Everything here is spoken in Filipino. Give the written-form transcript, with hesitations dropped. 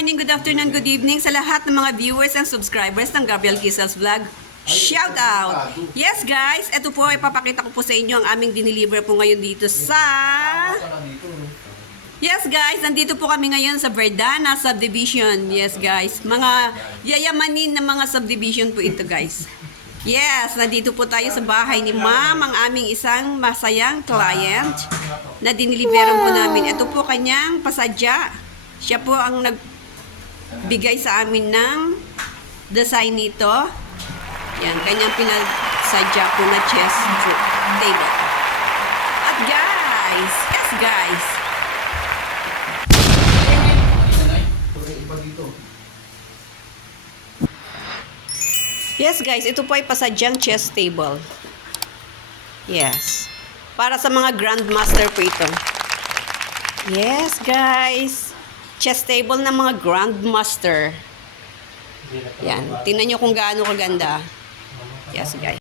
morning, good afternoon, good evening sa lahat ng mga viewers and subscribers ng Gabriel Quisles Vlog. Shout out! Yes guys, ito po ay papakita ko po sa inyo ang aming diniliver po ngayon dito sa... Yes guys, nandito po kami ngayon sa Verdana Subdivision. Yes guys, mga yayamanin na mga subdivision po ito guys. Yes, nandito po tayo sa bahay ni Ma'am, ang aming isang masayang client na diniliveran po namin. Ito po kanyang pasadya. Siya po ang nagbigay sa amin ng design nito. Yan, kanyang pinasadya po na chess table. At guys, yes guys. Yes guys, ito po ay pasadyang chess table. Yes. Para sa mga grandmaster po ito. Yes guys. Chess table ng mga grandmaster. Yan. Tingnan nyo kung gaano kaganda. Yes guys.